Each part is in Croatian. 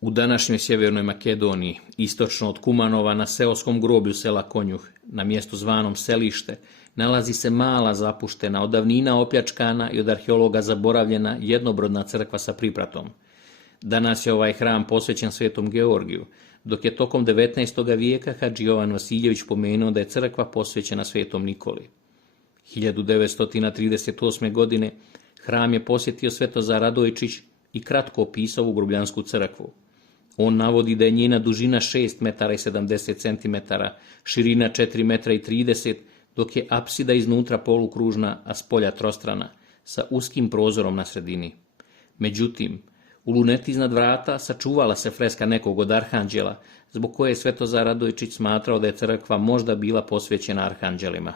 U današnjoj Sjevernoj Makedoniji, istočno od Kumanova na seoskom groblju sela Konjuh, na mjestu zvanom Selište, nalazi se mala zapuštena, od davnina opljačkana i od arheologa zaboravljena jednobrodna crkva sa pripratom. Danas je ovaj hram posvećen Svetom Georgiju, dok je tokom 19. vijeka Hadži Jovan Vasiljević pomenuo da je crkva posvećena Svetom Nikoli. 1938. godine hram je posjetio Svetozar Radojčić i kratko opisao ovu grubljansku crkvu. On navodi da je njena dužina 6 metara i 70 centimetara, širina 4 metra i 30, dok je apsida iznutra polukružna, a spolja trostrana, sa uskim prozorom na sredini. Međutim, u luneti iznad vrata sačuvala se freska nekog od arhanđela, zbog koje je Svetozar Radojčić smatrao da je crkva možda bila posvećena arhanđelima.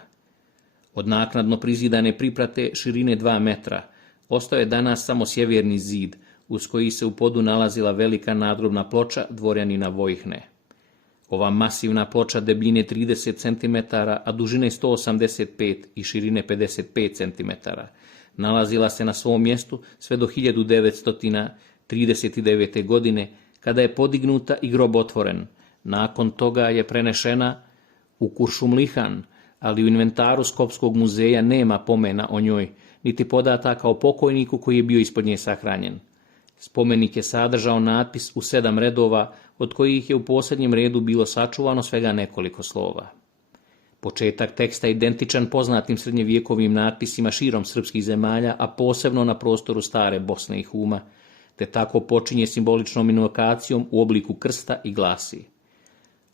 Od naknadno prizidane priprate širine 2 metra, ostao je danas samo sjeverni zid, uz koji se u podu nalazila velika nadgrobna ploča dvorjanina Vojhne. Ova masivna ploča debljine 30 cm, a dužine 185 i širine 55 cm, nalazila se na svom mjestu sve do 1939. godine, kada je podignuta i grob otvoren. Nakon toga je prenešena u Kuršumlihan, ali u inventaru Skopskog muzeja nema pomena o njoj, niti podataka o pokojniku koji je bio ispod nje sahranjen. Spomenik je sadržao natpis u 7 redova, od kojih je u posljednjem redu bilo sačuvano svega nekoliko slova. Početak teksta je identičan poznatim srednjevjekovim natpisima širom srpskih zemalja, a posebno na prostoru stare Bosne i Huma, te tako počinje simboličnom invokacijom u obliku krsta i glasi: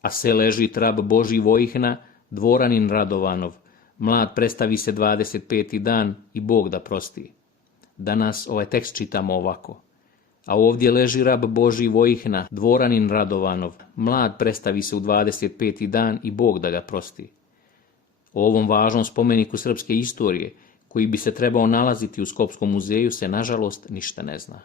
a se leži trab Božji Vojhna, dvoranin Radovanov, mlad predstavi se 25. dan i Bog da prosti. Danas ovaj tekst čitamo ovako: a ovdje leži rab Božji Vojhna, dvoranin Radovanov, mlad predstavi se u 25. dan i Bog da ga prosti. O ovom važnom spomeniku srpske istorije, koji bi se trebao nalaziti u Skopskom muzeju, se nažalost ništa ne zna.